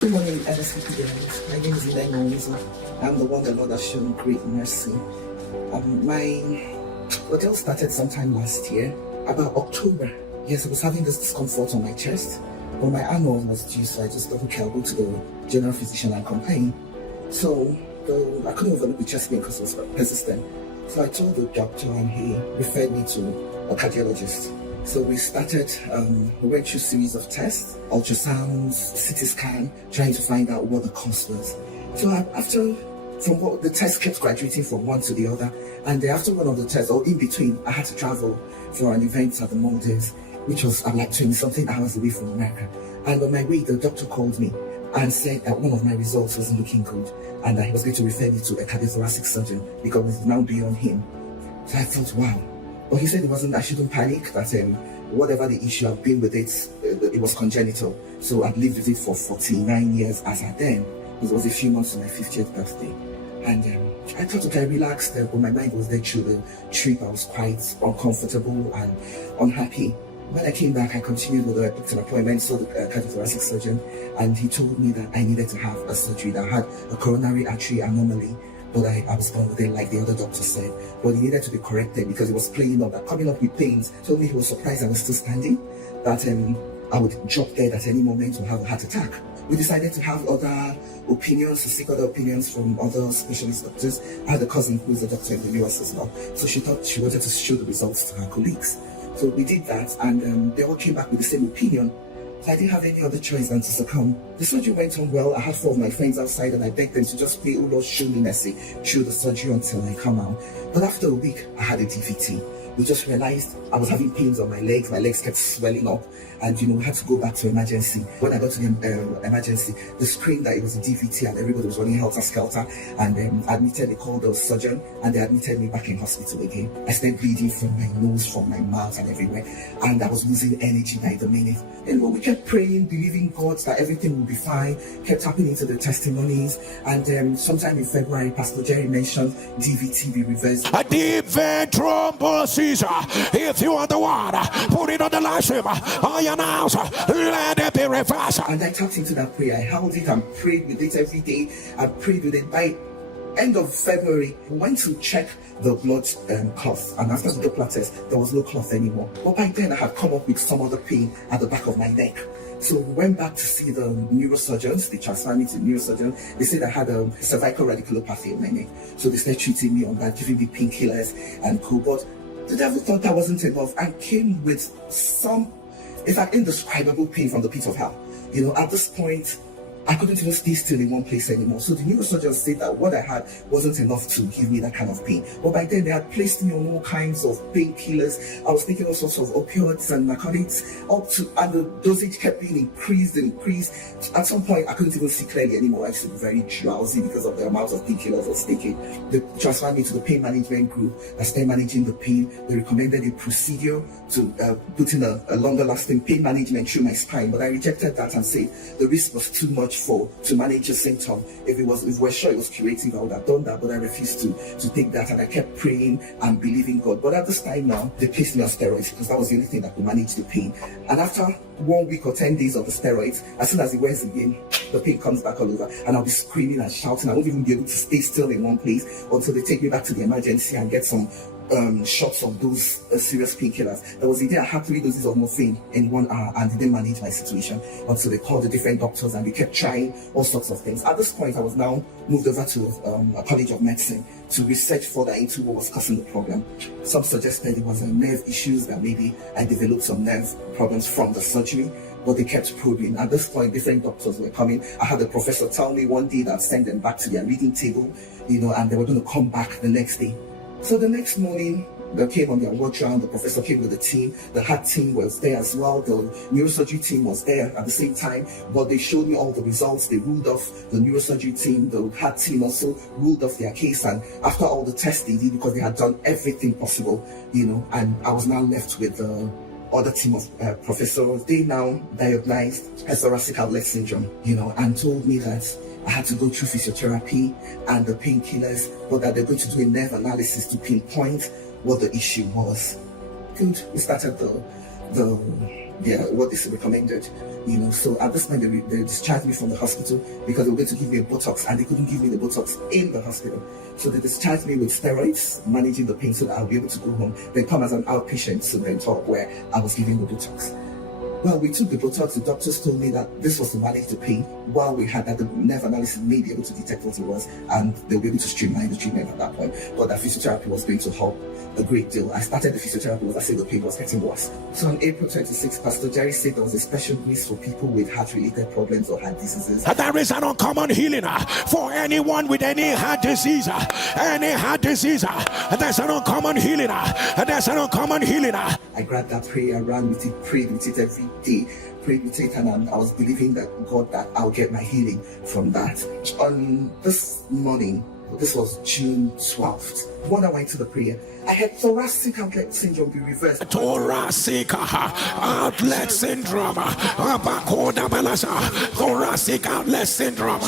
Good morning, NSPPD. My name is Vein. I'm the one the Lord has shown great mercy. My ordeal started sometime last year, about October. Yes, I was having this discomfort on my chest, but my annual was due, so I just thought, okay, I'll go to the general physician and complain. So I couldn't overlook the chest pain because it was persistent. So I told the doctor, and he referred me to a cardiologist. So we started, we went through a series of tests, ultrasounds, CT scan, trying to find out what the cause was. So the tests kept graduating from one to the other, and after one of the tests, or in between, I had to travel for an event at the Maldives, which was like 20-something hours away from America. And on my way, the doctor called me and said that one of my results wasn't looking good, and that he was going to refer me to a cardiothoracic surgeon because it was now beyond him. So I thought, wow. But he said I shouldn't panic, that whatever the issue, I've been with it, it was congenital. So I'd lived with it for 49 years as at then. It was a few months to my 50th birthday. And I thought, okay, I relaxed, but my mind was there through the trip. I was quite uncomfortable and unhappy. When I came back, I continued with I booked an appointment, saw the cardiothoracic surgeon, and he told me that I needed to have a surgery that had a coronary artery anomaly. But I was born with it, like the other doctor said. But he needed to be corrected because it was playing up, coming up with pains. Told me he was surprised I was still standing, that I would drop dead at any moment or have a heart attack. We decided to have other opinions, to seek other opinions from other specialist doctors. I had a cousin who is a doctor in the US as well. So she thought she wanted to show the results to her colleagues. So we did that, and they all came back with the same opinion. So I didn't have any other choice than to succumb. The surgery went on well. I had 4 of my friends outside, and I begged them to just pray, oh Lord, show me mercy through the surgery until I come out. But after a week, I had a DVT. We just realized I was having pains on my legs kept swelling up, and we had to go back to emergency. When I got to the emergency, they screamed that it was a DVT, and everybody was running helter-skelter, and they called the surgeon, and they admitted me back in hospital again. I started bleeding from my nose, from my mouth, and everywhere, and I was losing energy by the minute. And we kept praying, believing God that everything would be fine, kept tapping into the testimonies, and sometime in February, Pastor Jerry mentioned DVT be reversed. A deep vein thrombosis. If you are the one, put it on the live stream. I announce, let it be reversed. And I tapped into that prayer. I held it and prayed with it every day. I prayed with it. By end of February, we went to check the blood cloth, and after the Doppler test, there was no cloth anymore. But by then, I had come up with some other pain at the back of my neck. So we went back to see the neurosurgeons. They transferred me to the neurosurgeon. They said I had a cervical radiculopathy in my neck. So they started treating me on that, giving me painkillers and cool. But the devil thought that wasn't enough and came with some, in fact, indescribable pain from the pit of hell. At this point, I couldn't even stay still in one place anymore. So the neurosurgeon said that what I had wasn't enough to give me that kind of pain. But by then, they had placed me on all kinds of painkillers. I was taking all sorts of opioids and narcotics, and the dosage kept being increased. At some point, I couldn't even see clearly anymore. I used to be very drowsy because of the amount of painkillers I was taking. They transferred me to the pain management group. I started managing the pain. They recommended a procedure to put in a longer lasting pain management through my spine. But I rejected that and said the risk was too much to manage a symptom. If we're sure it was curative, I would have done that, but I refused to take that, and I kept praying and believing God. But at this time now, they placed me on steroids because that was the only thing that could manage the pain. And after 1 week or 10 days of the steroids, as soon as it wears again, the pain comes back all over, and I'll be screaming and shouting. I won't even be able to stay still in one place until they take me back to the emergency and get some shots of those serious painkillers. There was a day I had 3 doses of morphine in 1 hour, and they didn't manage my situation until they called the different doctors, and they kept trying all sorts of things. At this point, I was now moved over to a college of medicine to research further into what was causing the problem. Some suggested it was nerve issues, that maybe I developed some nerve problems from the surgery, but they kept probing. At this point, different doctors were coming. I had a professor tell me one day that I'd send them back to their reading table, and they were going to come back the next day. So the next morning, they came on their watch round. The professor came with the team. The heart team was there as well. The neurosurgery team was there at the same time. But they showed me all the results. They ruled off the neurosurgery team. The heart team also ruled off their case. And after all the tests they did, because they had done everything possible, and I was now left with the other team of professors. They now diagnosed Thoracic Outlet Syndrome, and told me that I had to go through physiotherapy and the painkillers, but that they're going to do a nerve analysis to pinpoint what the issue was. Good. We started the what is recommended, So at this point, they discharged me from the hospital because they were going to give me a Botox, and they couldn't give me the Botox in the hospital. So they discharged me with steroids, managing the pain so that I'll be able to go home, then come as an outpatient to the talk where I was giving the Botox. Well, we took the Botox. The doctors told me that this was to manage the pain, while we had that the nerve analysis may be able to detect what it was, and they'll be able to streamline the treatment at that point. But that physiotherapy was going to help a great deal. I started the physiotherapy because I said the pain was getting worse. So on April 26, Pastor Jerry said there was a special grace for people with heart-related problems or heart diseases. There is an uncommon healing for anyone with any heart disease. Any heart disease. There's an uncommon healing. There's an uncommon healing. I grabbed that prayer, ran with it, prayed with it every day, prayed with it, and I was believing that God, that I'll get my healing from that. On this morning, this was June 12th, when I went to the prayer, I had Thoracic Outlet Syndrome be reversed. Thoracic Outlet Syndrome. Thoracic Outlet Syndrome.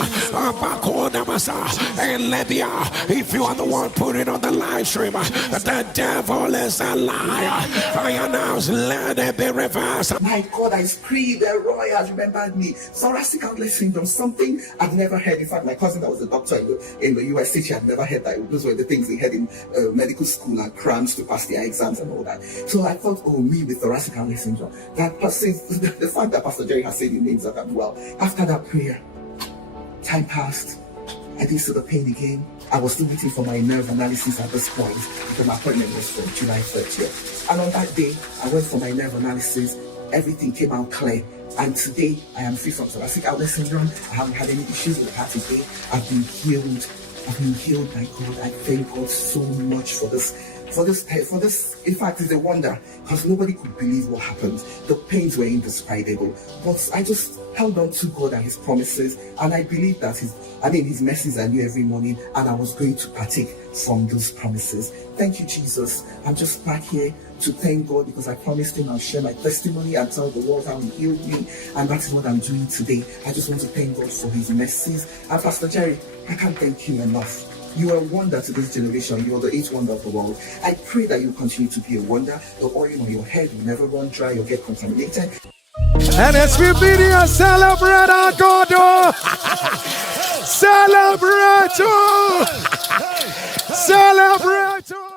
And Libya, if you are the one putting on the live stream, the devil is a liar. I announce, let it be reversed. My God, I screamed, Roy has remembered me. Thoracic Outlet Syndrome, something I've never heard. In fact, my cousin that was a doctor in the US, she had never heard that. Those were the things they had in medical school, and cramps to pass their exams and all that. So I thought, me with Thoracic Outlet Syndrome. That person, the fact that Pastor Jerry has said the names of them well. After that prayer, time passed. I didn't see the pain again. I was still waiting for my nerve analysis at this point because my appointment was for July 30th. And on that day, I went for my nerve analysis. Everything came out clear. And today, I am free from Thoracic Outlet Syndrome. I haven't had any issues with the heart today. I've been healed. My God. I thank God so much for this. In fact, it's a wonder, because nobody could believe what happened. The pains were indescribable, but I just held on to God and His promises, and I believe that His mercies are new every morning, and I was going to partake from those promises. Thank you, Jesus. I'm just back here to thank God, because I promised Him I'll share my testimony and tell the world how He healed me, and that's what I'm doing today. I just want to thank God for His mercies. And Pastor Jerry, I can't thank you enough. You are a wonder to this generation. You are the eighth wonder of the world. I pray that you continue to be a wonder. The oil on your head will never run dry or get contaminated. NSPPD, celebrate our God! Celebrate! Celebrate!